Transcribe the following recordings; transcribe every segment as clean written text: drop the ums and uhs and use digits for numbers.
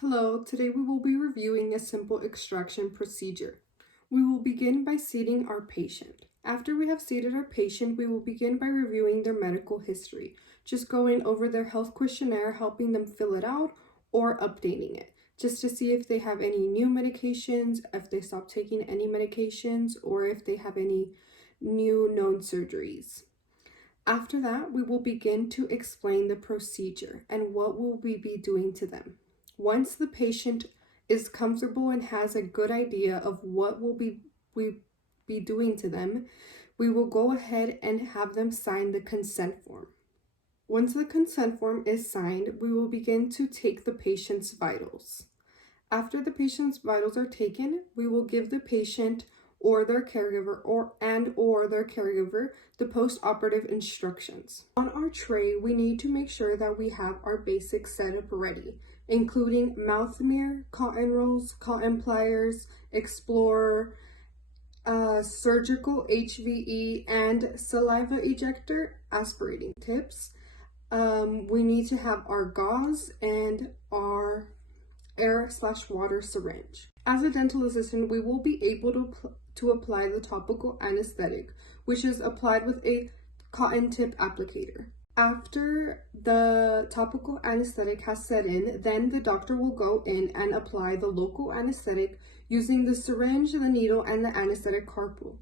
Hello, today we will be reviewing a simple extraction procedure. We will begin by seating our patient. After we have seated our patient, we will begin by reviewing their medical history, just going over their health questionnaire, helping them fill it out or updating it, just to see if they have any new medications, if they stopped taking any medications, or if they have any new known surgeries. After that, we will begin to explain the procedure and what will we be doing to them. Once the patient is comfortable and has a good idea of what we be doing to them, we will go ahead and have them sign the consent form. Once the consent form is signed, we will begin to take the patient's vitals. After the patient's vitals are taken, we will give the patient or their caregiver or their caregiver the post-operative instructions. On our tray, we need to make sure that we have our basic setup ready, including mouth mirror, cotton rolls, cotton pliers, explorer, surgical HVE, and saliva ejector aspirating tips. We need to have our gauze and our air/water syringe. As a dental assistant, we will be able to apply the topical anesthetic, which is applied with a cotton tip applicator. After the topical anesthetic has set in, then the doctor will go in and apply the local anesthetic using the syringe, the needle, and the anesthetic carpal.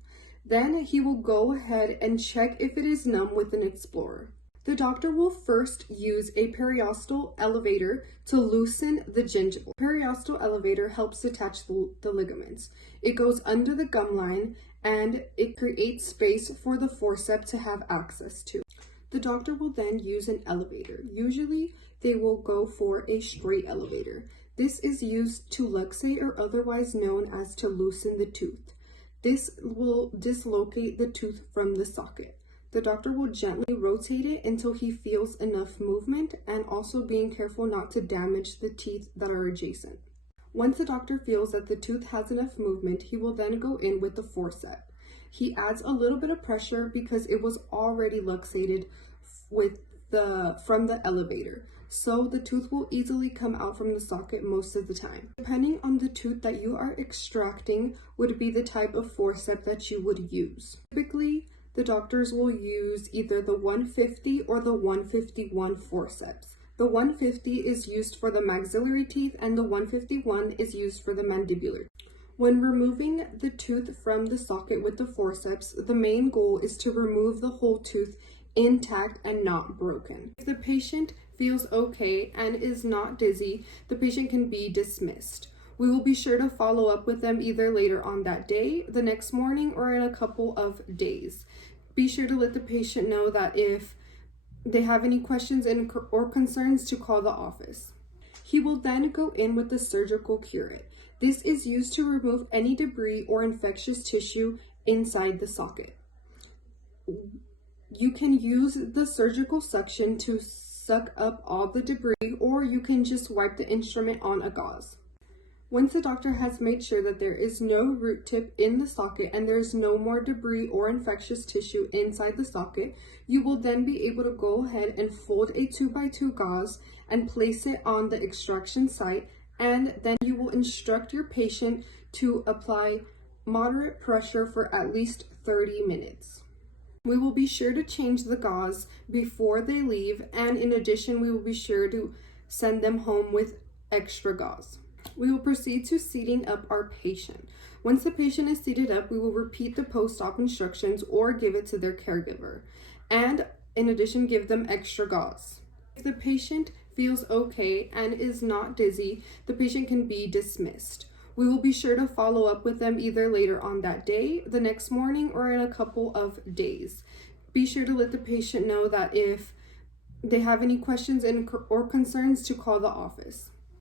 Then he will go ahead and check if it is numb with an explorer. The doctor will first use a periostal elevator to loosen the gingival. Periostal elevator helps detach the ligaments. It goes under the gum line and it creates space for the forceps to have access to. The doctor will then use an elevator. Usually they will go for a straight elevator. This is used to luxate, or otherwise known as to loosen the tooth. This will dislocate the tooth from the socket. The doctor will gently rotate it until he feels enough movement, and also being careful not to damage the teeth that are adjacent. Once the doctor feels that the tooth has enough movement, he will then go in with the forceps. He adds a little bit of pressure because it was already luxated from the elevator, so the tooth will easily come out from the socket most of the time. Depending on the tooth that you are extracting would be the type of forceps that you would use. Typically, the doctors will use either the 150 or the 151 forceps. The 150 is used for the maxillary teeth and the 151 is used for the mandibular. When removing the tooth from the socket with the forceps, the main goal is to remove the whole tooth intact and not broken. If the patient feels okay and is not dizzy, the patient can be dismissed. We will be sure to follow up with them either later on that day, the next morning, or in a couple of days. Be sure to let the patient know that if they have any questions or concerns to call the office. He will then go in with the surgical curette. This is used to remove any debris or infectious tissue inside the socket. You can use the surgical suction to suck up all the debris, or you can just wipe the instrument on a gauze. Once the doctor has made sure that there is no root tip in the socket and there is no more debris or infectious tissue inside the socket, you will then be able to go ahead and fold a 2x2 gauze and place it on the extraction site, and then you will instruct your patient to apply moderate pressure for at least 30 minutes. We will be sure to change the gauze before they leave, and in addition, we will be sure to send them home with extra gauze. We will proceed to seating up our patient. Once the patient is seated up, we will repeat the post-op instructions or give it to their caregiver, and in addition, give them extra gauze. If the patient feels okay and is not dizzy, the patient can be dismissed. We will be sure to follow up with them either later on that day, the next morning, or in a couple of days. Be sure to let the patient know that if they have any questions or concerns to call the office.